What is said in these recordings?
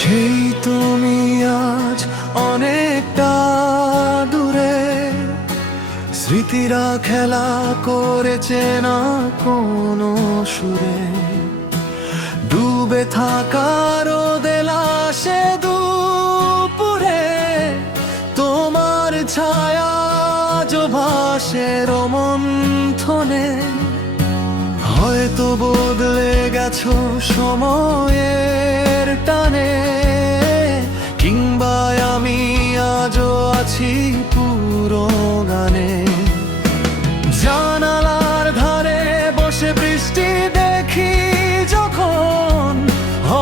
সেই তুমি আজ অনেকটা দূরে, স্মৃতিরা খেলা করেছে না কোনো সুরে। ডুবে থাকার দেলাসে দুপুরে তোমার ছায়া ভাসে রোমন্থনে। হয়তো বদলে গেছো সময়ের টানে, কিংবা আমি আজও আছি পুরো গানে। জানালার ধারে বসে বৃষ্টি দেখি যখন,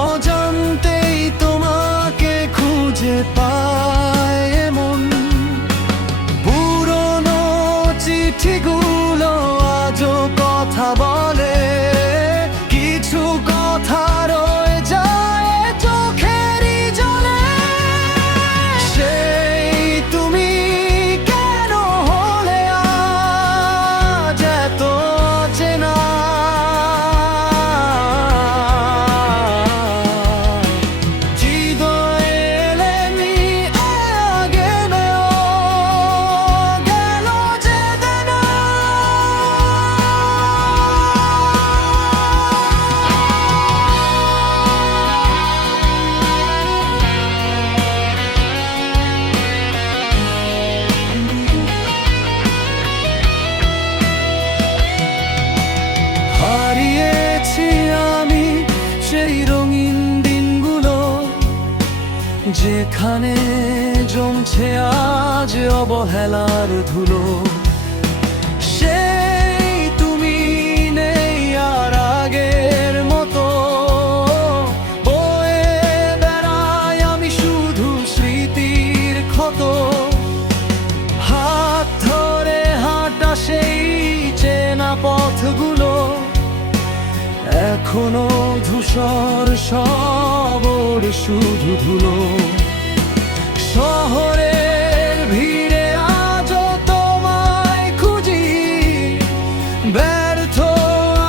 অজান্তেই তোমাকে খুঁজে পায় এমন। পুরনো চিঠিগুলো আজও কথা বলে, কিছু কথা রয়ে যায় চোখেরই জলে। সেই তুমি কেন হলে আজ এত চেনা, হৃদয়ে এলে আগে গেল যে দেনা। হারিয়েছি আমি সেই রঙিন দিনগুলো, যেখানে জমছে আজ অবহেলার ধুলো। সেই তুমি নেই আর আগের মতো, বয়ে বেড়াই আমি শুধু স্মৃতির ক্ষত। হাত ধরে হাঁটা সেই চেনা পথগুলো এখনো ধূসর শহর শুধু ধুলো। শহরের ভিড়ে আজও তোমায় খুঁজি, ব্যর্থ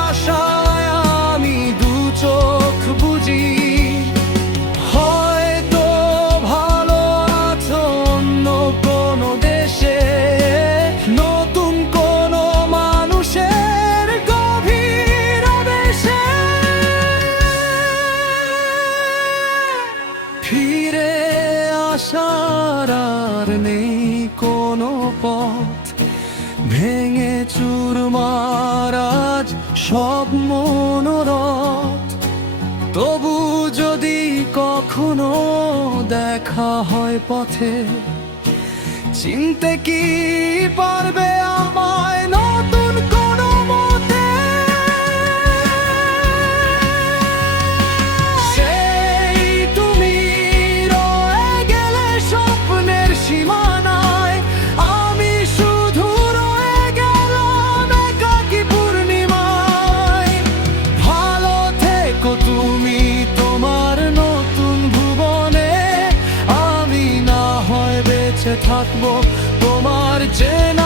আশায় আমি দু চোখ বুঝি। হয়তো ভালো আছো অন্য কোনো দেশে, নতুন কোনো মানুষের গভীর আবেশে। ফিরে আসার আর নেই কোনো পথ, ভেঙে চুরমার আজ সব মনোরথ। তবু যদি কখনো দেখা হয় পথে, চিনতে কি পারবে আমায় নতুন কোনো মতে। সেই তুমি রয়ে গেলে স্বপ্নের সীমানায়, আমি শুধু রয়ে গেলাম একাকী পূর্ণিমায়। ভালো থেকো তুমি তোমার নতুন ভুবনে, আমি না হয় বেঁচে থাকবো তোমার চেনা